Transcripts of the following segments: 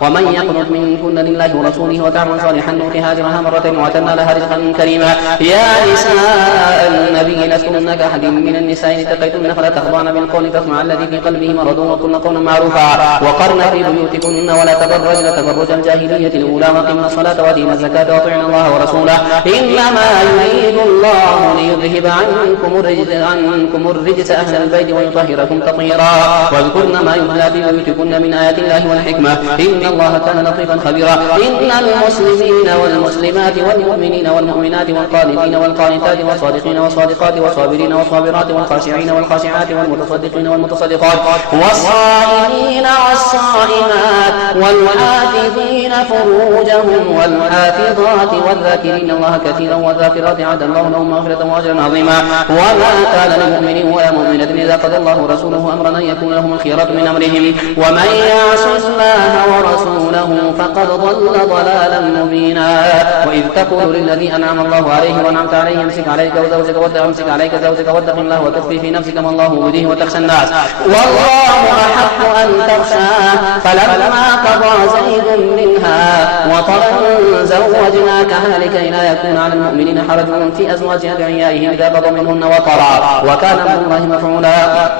ومن يقنط منكن لله ورسوله وتعمل صالحا نؤتها أجرها مرتين وأعتدنا لها رزقا كريما. يا نساء النبي لستن كأحد من النساء إن اتقيتن فلا تخضعن بالقول فاطمع الذي في قلبه مرض وقلن قولا معروفا وقرن في بيوتكن ولا تبرجن تبرج الجاهلية الأولى وأقمن الصلاة وآتينا الزكاة وأطعن الله ورسوله إنما يريد الله ليذهب عنكم الرجس أهل البيت ويطهركم تطهيرا واذكرن ما يتلى في بيوتكن من آيات الله والحكمة إن الله كان لطيفا خبيرا. إن المسلمين والمسلمات والمؤمنين والمؤمنات والقانتين والقانتات والصادقين والصادقات والصابرين والصابرات والخاشعين والخاشعات والمتصدقين والمتصدقات والصائمين والصائمات والحافظين فروجهم والحافظات والذاكرين الله كثيرا والذاكرات عدا الله لهم مغفرة وأجرا عظيما. وما كان لمؤمن ولا مؤمنة إذا قضى الله ورسوله أمرا أن يكون لهم الخيرة من أمرهم ومن يعص الله ورسوله فقد ضل ضلالا مبينا. وإذ تقول للذي أنعم الله عليه وأنعمت عليه امسك عليك زوجك واتق الله وتخفي في نفسك ما الله مبديه وتخشى الناس والله أحق أن تخشاه فلما قضى زيد منها وطرا زوجناكها لكي لا يكون على المؤمنين حرج في أزواج أدعيائهم إذا قضوا منهن وطرا وكان أمر الله مفعولا.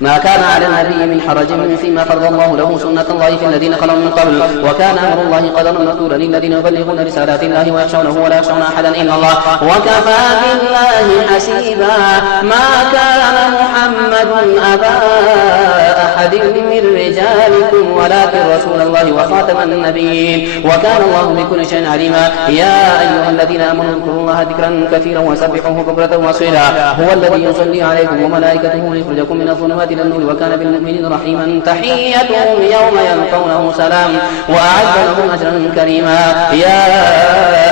ما كان على النبي من حرج فيما فرض الله له سنة الله في الذين خلوا من قبل وكان أمر الله قدرا مقدورا للذين يبلغون رسالات الله ويخشونه ولا يخشون أحدا إلا الله وكفى بالله حسيبا. ما كان محمد أبا أحد من رجالكم ولكن رسول الله وخاتم النبيين وكان الله بكل شيء عليما. يا أيها الذين آمنوا اذكروا الله ذكرا كثيرا وسبحوه بكرة وأصيلا هو الذي يصلي عليكم وملائكته ليخرجكم من الظلمات إلى النور وكان بالمؤمنين رحيما. تحيتهم يوم يلقونه سلام وأعد لهم أجرا كريما. يا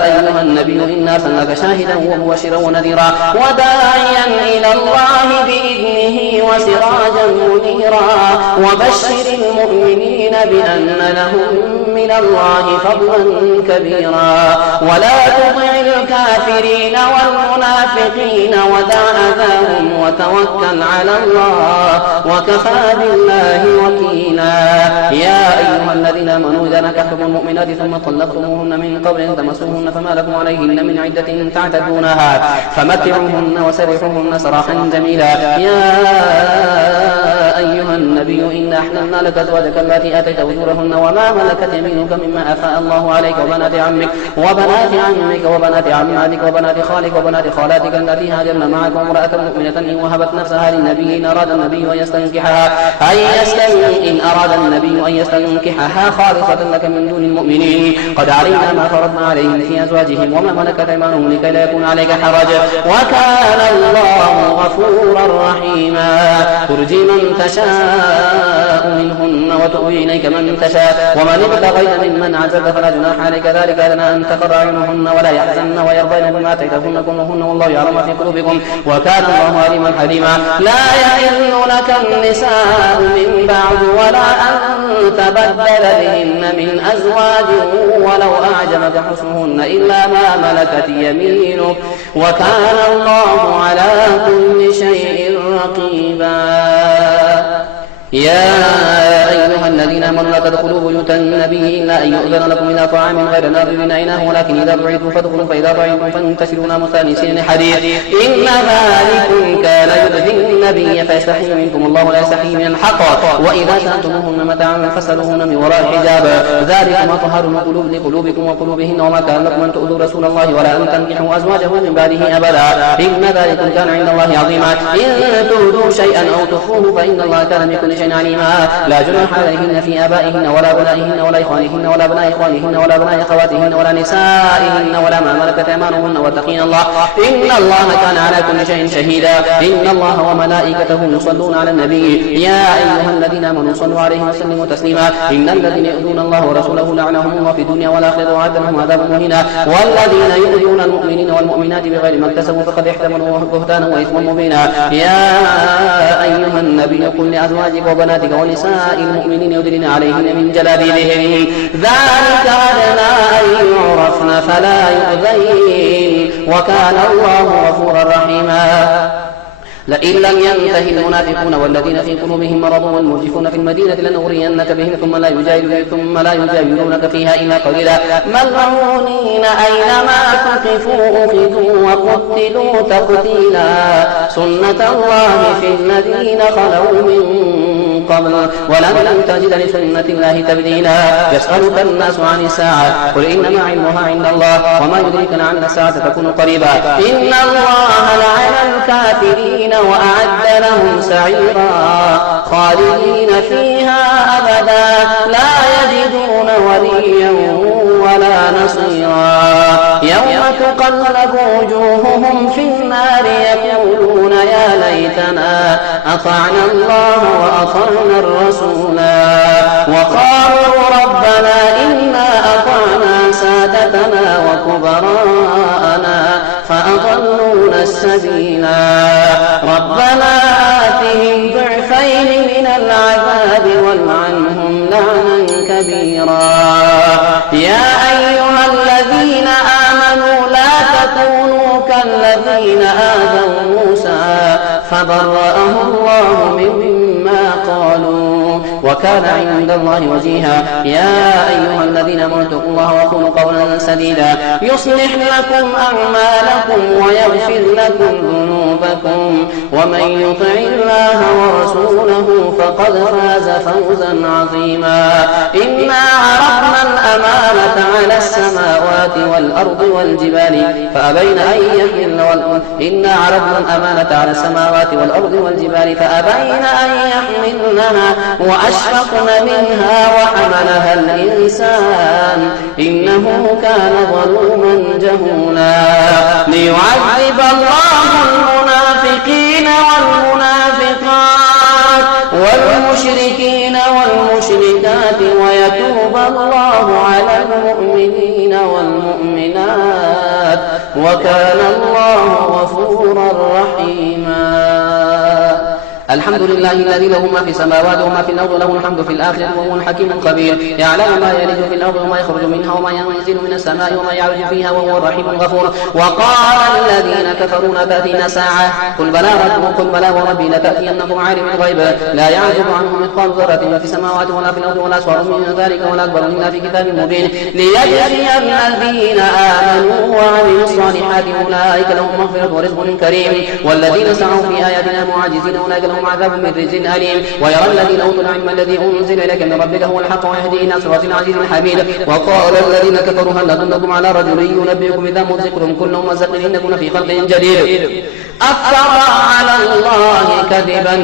أيها النبي إنا أرسلناك شاهدا ومبشرا ونذيرا وداعيا إلى الله بإذنه وسراجا منيرا وبشر المؤمنين بأن لهم من الله فضلا كبيرا. ولا تطع الكافرين والمنافقين ودع أذاهم وتوكل على الله وكفى بالله وكيلا. يا أيها الذين آمنوا إذا نكحتم المؤمنات ثم طلقتموهن من قبل أن تمسوهن فما لكم عليهن من عدة تعتدونها فمتعوهن وسرحوهن سراحا جميلا. يا أيها النبي إنا أحللنا لك أزواجك اللاتي آتيت أجورهن وما ملكت يمينك مما أفاء الله عليك وبنات عمك وبنات عماتك وبنات خالك وبنات خالاتك التي هاجرن معك وامرأة مؤمنة إن وهبت نفسها للنبي إن أراد النبي أن يستنكحها خالصة لك من دون المؤمنين قد علمنا ما فرضنا عليهم في أزواجهم وما ملكت أيمانهم لكي لا يكون عليك حرج وكان الله غفورا رحيما. ترجي من تشاء منهن وتؤوي إليك من تشاء ومن ابتغيت ممن عزلت فلا جناح عليك ذلك أدنى أن تقر أعينهن ولا يحزن ويرضين بما آتيتهن كلهن والله يعلم ما في قلوبكم وكان الله عليما حليما. لا يحل لك النساء من بعد ولا أن تبدل بهن من أزواج ولو أعجبك حسنهن إلا ما ملكت يمينك وكان الله على كل شيء رقيبا. يا أيها الذين آمنوا لا تدخلوا بيوت النبي إلا أن يؤذن لكم إلى طعام غير ناظرين إناه ولكن إذا دعيتم فادخلوا فإذا طعمتم فانتشروا مستأنسين لحديث إن ذلكم كان يؤذي النبي فيستحيي منكم الله لا يستحيي من الحق وإذا سألتموهن متاعا فاسألوهن من وراء الحجاب ذلكم أطهر لقلوبكم وقلوبهن وما كان لكم أن تؤذوا رسول الله ولا أن تنكحوا أزواجه من بعده أبدا إن ذلكم كان عند الله عظيما. إن تبدوا شيئا أو تخفوه فإن الله كان بكل شيء عليما. لا جناح عليهن في آبائهن ولا أبنائهن ولا إخوانهن ولا أبناء إخوانهن ولا أبناء أخواتهن ولا نسائهن ولا ما ملكت أيمانهن واتقين الله إن الله كان على كل شيء شهيدا. إن الله وملائكته يصلون على النبي يا أيها الذين آمنوا صلوا عليه وسلموا تسليما. إن الذين يؤذون الله ورسوله لعنهم الله في الدنيا والآخرة وأعد لهم عذابا مهينا. والذين يؤذون المؤمنين والمؤمنات بغير ما اكتسبوا فقد احتملوا بهتانا وإثما مبينا. يا أيها النبي قل لأزواجك وبناتك ونساء المؤمنين يدلين عليهن من جلابيبهن ذلك أدنى أن يعرفن فلا يؤذين وكان الله غفورا رحيما. لئن لم ينته المنافقون والذين في قلوبهم مرض والمرجفون في المدينة لنغرينك بهم ثم لا يجاورونك فيها إلا قليلا ملعونين أينما ثقفوا أخذوا وقتلوا تقتيلا سنة الله في الذين خلوا من قبل ولن تجد لسنة الله تبديلا يسألك الناس عن الساعة قل إنما علمها عند الله وما يدريك لعل الساعة تكون قريبا إن الله لعن الكافرين وأعد لهم سعيرا خالدين فيها أبدا لا يجدون وليا ولا نصيرا يوم تقلب وجوههم في النار يقولون يا ليتنا أطعنا الله وأطعنا الرسولا وقالوا ربنا إنا أطعنا سادتنا وكبراءنا فأضلونا السبيلا ربنا آتهم ضعفين من العذاب والعنهم لعنا كبيرا يا أيها الذين آمنوا لا تكونوا كالذين آذوا موسى فبرأه الله مما قالوا وكان عند الله وجيها يا أيها الذين آمنوا اتقوا الله وقولوا قولا سديدا يصلح لكم أعمالكم ويغفر لكم ذنوبكم ومن يطع الله ورسوله فقد فاز فوزا عظيما إنا عرضنا الأمانة على السماوات والأرض والجبال فأبين أن يحملنها إنا عرضنا الأمانة على السماوات والأرض والجبال فأبين أن يحملنها وأشفقن منها وحملها الإنسان إنه كان ظلوما جهولا ليعذب الله المنافقين والمنافقات والمشركين والمشركات ويتوب الله على المؤمنين والمؤمنات وكان الله غفورا رحيما الحمد لله الذي له ما في السماوات وما في الأرض له الحمد في الآخرة وهو الحكيم الخبير يعلم ما يلج في الأرض وما يخرج منها وما ينزل من السماء وما يعرج فيها وهو الرحيم الغفور وقال الذين كفروا لا تأتينا ساعة قل بلى وربي لتأتينكم عالم الغيب لا يعزب عنه مثقال ذرة في السماوات ولا في الأرض ولا أصغر من ذلك ولا أكبر إلا في كتاب مبين ليجزي الذين آمنوا وعملوا الصالحات أولئك لهم مغفرة ورزق كريم والذين سعوا في آياتنا معاجزين أولئك لهم عذاب من رجز أليم ويرى الذين أوتوا العلم الذي أنزل إليك من ربك هو الحق ويهدي إلى صراط العزيز الحميد وقال الذين كفروا هل ندلكم على رجل ينبئكم إذا مزقتم كل ممزق إنكم في خلق جديد أفترى على الله كذبا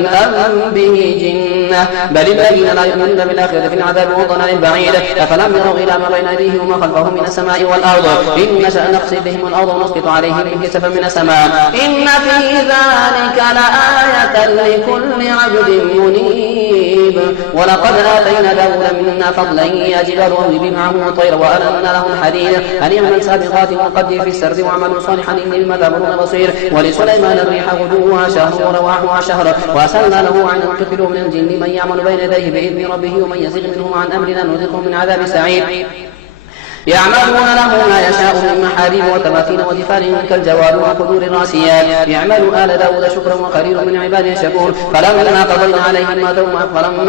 أم به جنة بل الذين لا يؤمنون بالآخرة في العذاب والضلال البعيد أفلم يروا إلى ما بين أيديهم وما خلفهم من السماء والأرض إن نشأ نخسف بهم الأرض ونسقط عليهم كسفا من السماء إن في ذلك لآية لكل عبد منيب ولقد آتينا داود منا فضلا يا جبال أوبي معه والطير وألنا له الحديد أن يعمل سابقات وقدر في السرد وعملوا صالحا إني بما تعملون بصير ولسليمان الريح غدوها شهر ورواحها شهر وأسلنا له عن القفل من الجن من يعمل بين يديه بإذن ربه ومن يزغ منهم عن أمرنا نذقه من عذاب سعير يعملون له ما يشاء من محاريب وتماثيل وجفان كالجواب وقدور الراسيات يعمل آل داود شكرا وقليل من عباده شكور فلما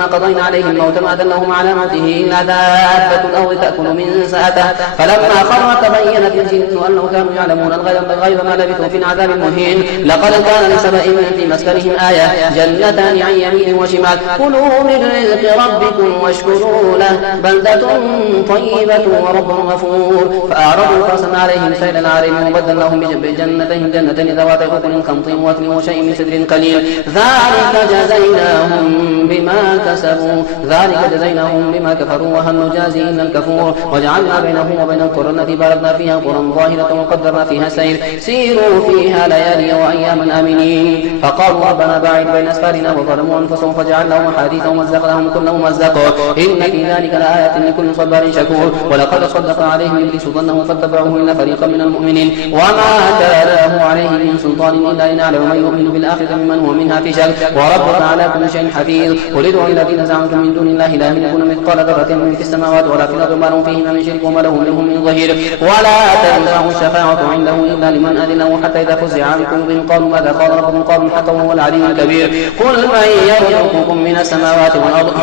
قضينا عليهم الموت ما دلهم على موته إلا دابة الأرض تأكل من سأته فلما خر تبينت الجن أن لو كانوا يعلمون الغيب ما لبثوا في العذاب المهين لقد كان لسبأ في مسكنهم آية جنتان عن يمين وشمال كلوا من رزق ربكم واشكروا له بلدة طيبة ورب غفور فأعرضوا فأرسلنا عليهم سيل العارم وبدلناهم جنتين ذواتي أكل خمط وثل وشيء من سدر قليل ذلك جزيناهم بما كفروا وهل نجازي إلا الكفور وجعلنا بينهم وبين القرى التي باركنا فيها قرى ظاهرة وقدرنا فيها سيروا فيها ليالي وأياما آمنين فقالوا ربنا باعد بين أسفارنا وظلموا أنفسهم فجعلناهم أحاديث ومزقناهم كل ممزق إن في ذلك لآية لكل صبار شكور ولقد صدق فصدق عليهم إبليس ظنه فاتبعوه إلا فريقا من المؤمنين وما كان له عليه من سلطان إلا أن يعلم من يؤمن بالآخرة ممن هو منها في شك وربك على كل شيء حفيظ. قل ادعوا الذين زعمتم من دون الله لا يملكون مثقال ذرة في السماوات ولا في الأرض وما لهم فيهما من شرك وما له منهم من ظهير ولا تنفع الشفاعة عنده إلا لمن أذن له حتى إذا فزع عن قلوبهم قالوا ماذا قال ربكم قالوا الحق وهو العلي الكبير. قل من يرزقكم من السماوات والأرض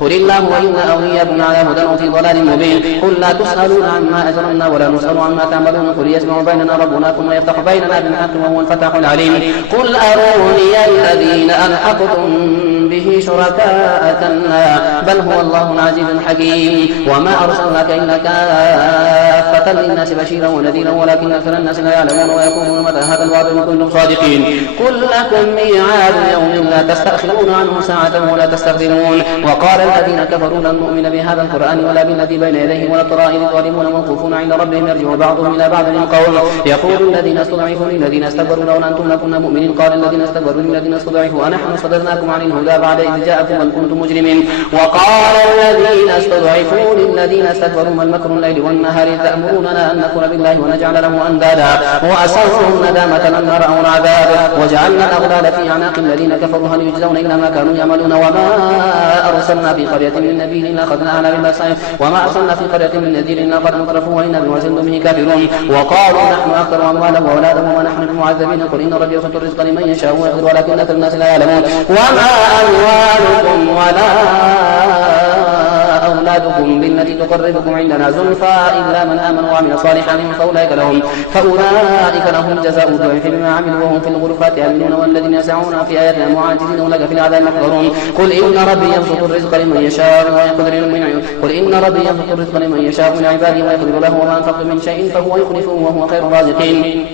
قل الله وإنا أو إياكم على هدى أو في ضلال مبين. قل لا تسألون عما أجرمنا ولا نسأل عما تعملون قل يسمع بيننا ربنا ثم يفتح بيننا بالحق وهو الفتاح العليم. قل أروني الذين ألحقتم به شركاء كلا بل هو الله العزيز الحكيم. وما أرسلناك إلا كافة للناس بشيرا ونذيرا ولكن أكثر الناس لا يعلمون ويقولون متى هذا الوعد إن كنتم صادقين. قل لكم ميعاد يوم لا تستأخرون عنه ساعة ولا تستقدمون. وقال الذين كفروا لن نؤمن بهذا القرآن ولا بالذي بين يديه ولا ترى إذ الظالمون موقوفون عند ربهم يرجع بعضهم إلى بعض القول يقول الذين استضعفوا للذين استكبروا لولا أنتم لكنا مؤمنين قال الذين استكبروا للذين استضعفوا أنحن صددناكم عن الهدى بعد إذ جاءكم بل كنتم مجرمين. وقال الذين استضعفوا للذين استكبروا ما المكر الليل والنهار تأمروننا أن نكفر بالله ونجعل له أندادا وأسروا الندامة لما رأوا العذاب وجعلنا الأغلال في أعناق الذين كفروا هل يجزون إلا ما كانوا يعملون. وما أرسلنا في قرية من نبي إلا أخذنا أهلها بالبأساء وما أرسلنا في قرية من نذير إلا قد مترفوا وإنا بما أرسلتم به كافرون. وقالوا نحن أكثر أموالا وأولادا وما نحن بمعذبين قل إن ربي يبسط الرزق لمن يشاء ويقدر ولكن أكثر الناس لا يعلمون. وما أموالكم ولا أولادكم بالتي تقربكم عندنا زلفى إلا من آمن وعمل صالحا فأولئك لهم جزاء الضعف بما عملوا وهم في الغرفات آمنون والذين يسعون في آياتنا معاجزين ولك في العذاب محضرون. قل إن ربي يبسط الرزق لمن يشاء من عباده ويقدر له وما أنفقتم من شيء فهو يخلفه وهو خير الرازقين.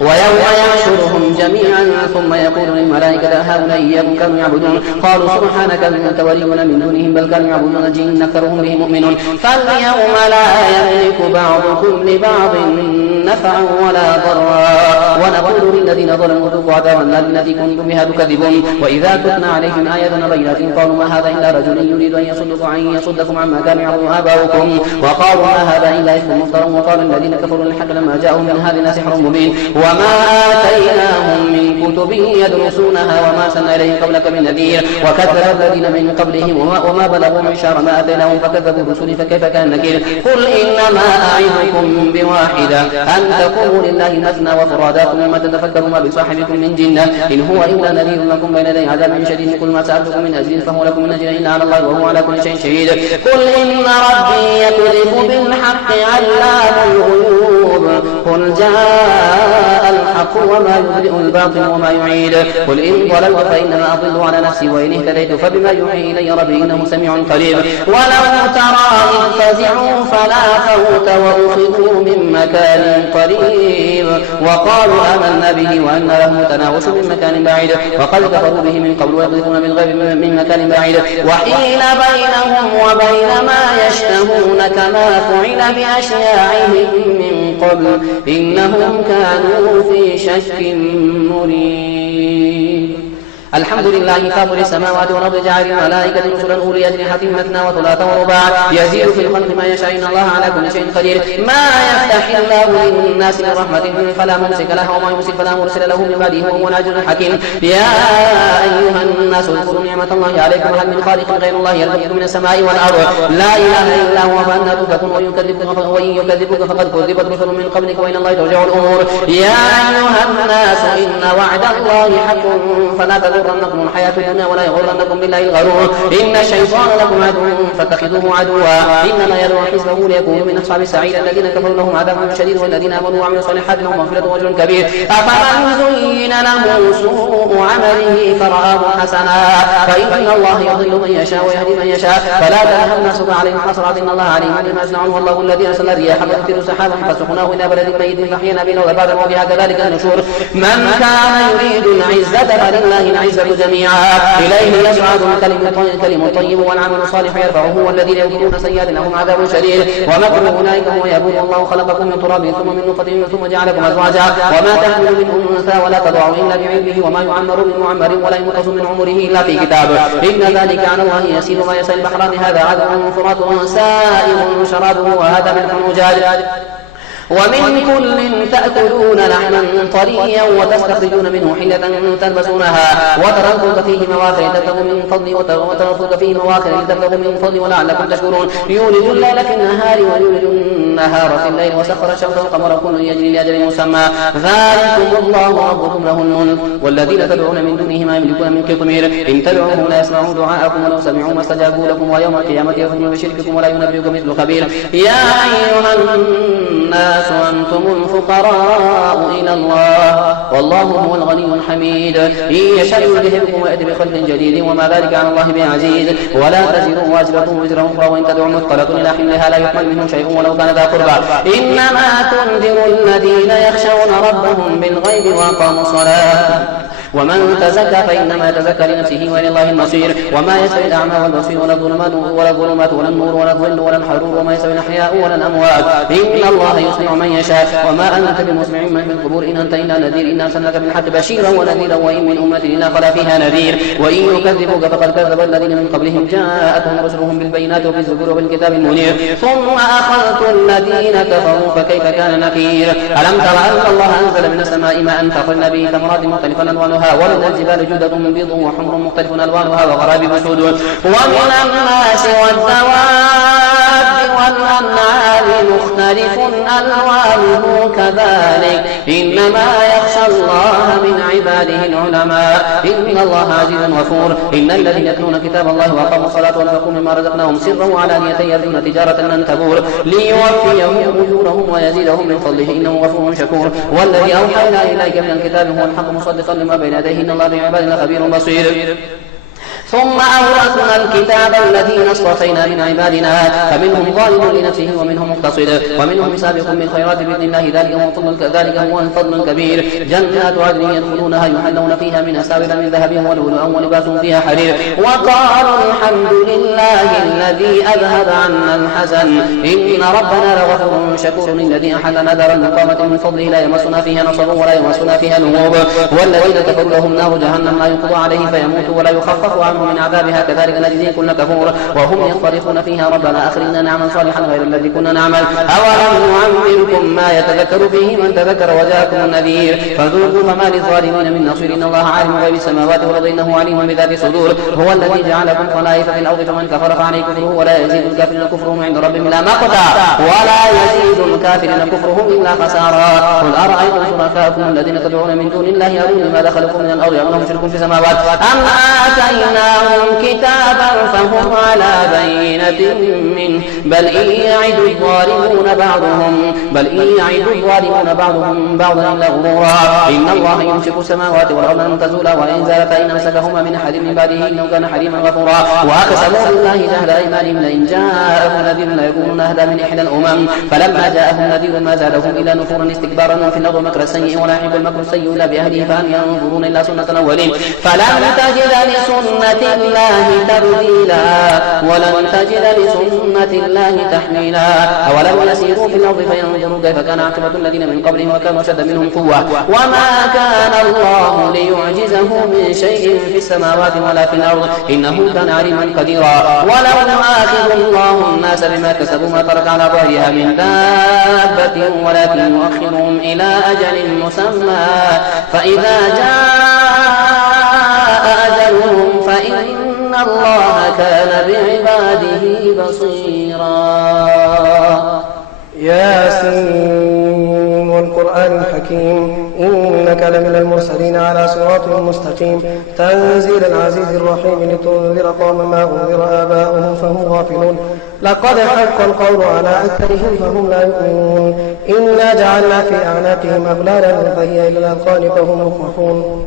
ويوم يحشرهم جميعا ثم يقول للملائكة هؤلاء إياكم كانوا يعبدون قالوا سبحانك أنت ولينا من دونهم بل كانوا يعبدون الجن أكثرهم به مؤمنون. فاليوم لا يملك بعضكم لبعض نفعا ولا ضرا ونقول للذين ظلموا ذوقوا عذاب النار التي كنتم بها تكذبون. وإذا تتلى عليهم آياتنا بينات قالوا ما هذا إلا رجل يريد أن يصدكم عما كان يعبد آباؤكم وقالوا ما هذا إلا إفك مفترى وقال الذين كفروا للحق لما جاءهم من هذا سحر مبين. وما آتيناهم من كتب يدرسونها وما أرسلنا إليهم قبلك من نذير وكذب الذين من قبلهم وما بلغوا معشار ما آتيناهم فكذبوا الرسل فكيف كان نكير. قل إنما أعظكم بواحدة أن تقوموا لله مثنى وفرادى ثم تتفكروا ما بصاحبكم من جنة إن هو إلا نذير لكم بين يدي عذاب شديد. قل ما سألتكم من أجر فهو لكم من أجر إلا على الله وهو على كل شيء شهيد. قل إن ربي يكذب بالحق علام الغيوب قل جاء الحق وما يبدئ الباطل وما يعيد. قل إن ضللت فإنما أضل على نفسي وإن اهتديت فبما يوحي إلي ربي إنه سميع قريب. ولو ترى إذ فزعوا فلا فوت وأخذوا من مكان قريب وقالوا آمنا به وأن له تناوش من مكان بعيد وقد كفروا به من قبل ويقذفون بالغيب من مكان بعيد وحيل بينهم وبين ما يشتهون كما فعل بأشياعهم من قبل إنهم كانوا في شك مريب. الحمد لله فاطر السماوات والأرض جاعل الملائكة رسلا أولي أجنحة مثنى وثلاث ورباع يزيد في الخلق ما يشاء إن الله على كل شيء قدير. ما يفتح الله للناس من رحمة فلا ممسك لها وما يمسك فلا مرسل له من بعده وهو العزيز الحكيم. يا أيها الناس اذكروا نعمة الله عليكم وهل من خالق غير الله يرزقكم من السماء والأرض لا إله إلا هو فأنى تؤفكون وإن يكذبك فقد كذبت رسل من قبلك وإلى الله ترجع الأمور. يا أيها الناس إن وعد الله حق فلا تغرنكم الحياة الدنيا ولا يغرنكم بالله الغرور. إن الشيطان لكم عدو فاتخذوه عدوا إنما يدعو حزبه ليكونوا من أصحاب السعير الذين كفروا لهم عذاب شديد والذين آمنوا وعملوا الصالحات لهم مغفرة وأجر كبير. أفمن زين له سوء عمله فرآه حسنا فإن الله يضل من يشاء ويهدي من يشاء فلا تذهب نفسك عليهم حسرات إن الله عليم بما يصنعون والله الذي أرسل الرياح فتثير سحابا فسقناه إلى بلد ميت فأحيينا به الأرض بعد موتها كذلك النشور. من كان يريد العزة فلله العزة العزة جميعا. إليه يصعد الكلم الطيب والعمل الصالح يرفعه، والذين يمكرون سيئات لهم عذاب شديد ومكر أولئك هو يبور. الله خلقكم من تراب ثم من نطفة ثم جعلكم أزواجا وما تحمل من أنثى ولا تضع إلا بعلمه وما يعمر من معمر ولا ينقص من عمره إلا في كتاب إن ذلك على الله يسير. ما يسأل البحران هذا عذب فرات سائغ شرابه وهذا ملح أجاج ومن كل تأكلون لحما طريا وتستخرجون منه حلة تلبسونها وترى الفلك فيه مواخر لتبتغوا من فضله وترى الفلك فيه مواخر لتبتغوا من فضله ولعلكم تشكرون. يولج الليل في النهار ويولج النهار في الليل وسخر الشمس والقمر كل يجري لأجل مسمى ذلكم الله ربكم له الملك والذين تدعون من دونه ما يملكون من قطمير إن تدعوهم لا يسمعوا دعاءكم ولو سمعوا ما استجابوا لكم ويوم القيامة يكفرون بشرككم ولا ينبئكم مثل خبير. يا أيها الناس أنتم الفقراء إلى الله والله هو الغني الحميد. إن يشاء يذهبكم ويأتي بخلق جديد وما ذلك على الله بعزيز. ولا تزر وازرة وزر أخرى وإن تدع مثقلة إلى حملها لا يحمل منه شيء ولو كان ذا قربى. إنما تنذر الذين يخشون ربهم بالغيب وأقاموا الصلاة ومن تزكى فإنما يتزكى لنفسه وإلى الله المصير. وما يستوي الأعمى والبصير ولا الظلمات ولا النور ولا الظل ولا الحرور وما يستوي الأحياء ولا الأموات إن الله يسمع من يشاء. وما أنت بمسمع من في القبور إن أنت إلا نذير. إنا أرسلناك بالحق بشيرا ونذيرا وإن من أمة إلا خلا فيها نذير. وإن يكذبوك فقد كذب الذين من قبلهم جاءتهم رسلهم بالبينات وبالزبور وبالكتاب المنير ثم أخذت الذين كفروا فكيف كان نكير. ألم تر أن الله أنزل من السماء ماء فأخرجنا به ثمرات مختلفا ألوانها ومن الجبال جدد بيض وحمر مختلف ألوانها وغرابيب سود ومن الناس والدواب والأنعام مختلف ألوانه كذلك إنما يخشى الله من عباده العلماء إن الله عزيز غفور. إن الذين يتلون كتاب الله وأقاموا الصلاة وأنفقوا مما رزقناهم سرا وعلانية يرجون تجارة لن تبور ليوفيهم أجورهم ويزيدهم من فضله إنه غفور شكور. والذي أوحينا إليك من الكتاب هو الحق مصدقا لما بين يديه إن الله بعبادنا خبير بصير. ثم أورثنا الكتاب الذين اصطفينا من عبادنا فمنهم ظالم لنفسه ومنهم مقتصد ومنهم سابق بالخيرات بإذن الله ذلك هو الفضل الكبير. جنات عدن يدخلونها يحلون فيها من أساور من ذهب ولؤلؤا ولباسهم فيها حرير. وقالوا الحمد لله الذي أذهب عنا الحزن إن ربنا لغفور شكور. الذي أحلنا دار المقامة من فضله لا يمسنا فيها نصب ولا يمسنا فيها لغوب. والذين كفروا لهم نار جهنم لا يقضى عليه فيموتوا ولا يخفف عنهم من عذابها كذلك نجزي كل كفور. وهم يصطرخون فيها ربنا أخرجنا نعمل صالحا غير الذي كنا نعمل أولم نعمركم ما يتذكر فيه من تذكر وجاءكم النذير فذوقوا فما للظالمين من نصير. إن الله عالم غيب السماوات والأرض إنه عليم بذات الصدور. هو الذي جعلكم خلائف في الأرض فمن كفر فعليه كفره ولا يزيد الكافرين كفرهم عند ربهم إلا مقتا ولا يزيد الكافرين كفرهم إلا خسارا. قل أرأيتم شركاءكم الذين تدعون من دون الله أروني ماذا خلقوا من الأرض أم لهم شرك في السماوات أم آتيناهم كتابا فهم على بينة منه بل إن يعد الظالمون بعضهم بعضا إلا غرورا. إن الله يمسك السماوات والأرض أن تزولا وإن زالتا إن أمسكهما من أحد من بعده إنه كان حليما غفورا. وأقسموا بالله جهد أيمانهم لئن جاءهم نذير ليكونن أهدى من إحدى الأمم فلما جاءهم نذير ما زادهم إلا نفورا استكبارا في الأرض مكر السيء ولا يحب المكر السيء إلا بأهله فهل ينظرون إلا سنة الأولين فلن تجد لسنة الله تبديلا ولن تجد لسنة الله تحويلا. أولم يسيروا في الأرض فينظروا كيف كان عاقبة الذين من قبلهم وكانوا أشد منهم قوة وما كان الله ليعجزه من شيء في السماوات ولا في الأرض إنه كان عليما قديرا. ولو يؤاخذ الله الناس بما كسبوا ما ترك على ظهرها من دابة ولكن يؤخرهم إلى أجل مسمى فإذا جاء أجلهم فإن الله كان بعباده بصيرا. ياسين والقرآن الحكيم إنك لمن المرسلين على صراط مستقيم تنزيل العزيز الرحيم لتنذر قوما ما أنذر آباؤهم فهم غافلون لقد حق القول على أكثرهم فهم لا يؤمنون إنا جعلنا في أعناقهم أغلالا فهي إلى الأذقان فهم مقمحون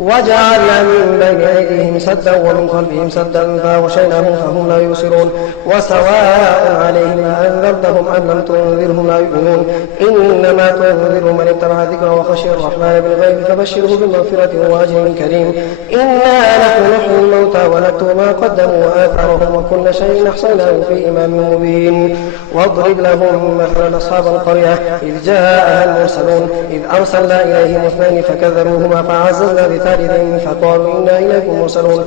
وجعلنا من بين أيديهم سدا ومن خلفهم سدا فأغشيناهم فهم لا يبصرون وسواء عليهم أنذرتهم أم لم تنذرهم لا يؤمنون إنما تنذر من اتبع الذكر وخشي الرحمن بالغيب فبشره بمغفرة وأجر كريم إنا نحن نحيي الموتى ونكتب ما قدموا وآثارهم وكل شيء أحصيناه في إمام مبين واضرب لهم مثلا أصحاب القرية إذ جاءها المرسلون إذ أرسلنا إليهم اثنين فكذبوهما فعززنا بثالث فقالوا إنا إليكم مرسلون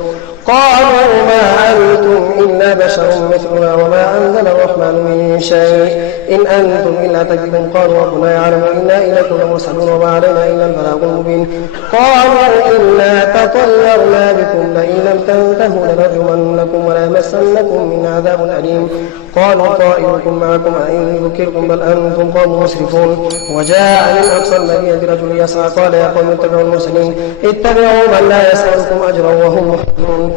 قالوا ما أنتم إلا بشر مثلنا وما أنزل الرحمن من شيء إن أنتم إلا تكذبون قالوا ربنا يعلم إنا إليكم لمرسلون وما علينا إلا البلاغ المبين قالوا إنا تطيرنا بكم لئن لم تنتهوا لنرجمنكم وليمسنكم من عذاب أليم قالوا طائركم معكم أئن ذكركم بل أنتم قوم مسرفون وجاء من أقصى المدينة رجل يسعى قال يا قوم اتبعوا المرسلين اتبعوا من لا يسألكم أجرا وهم محسنون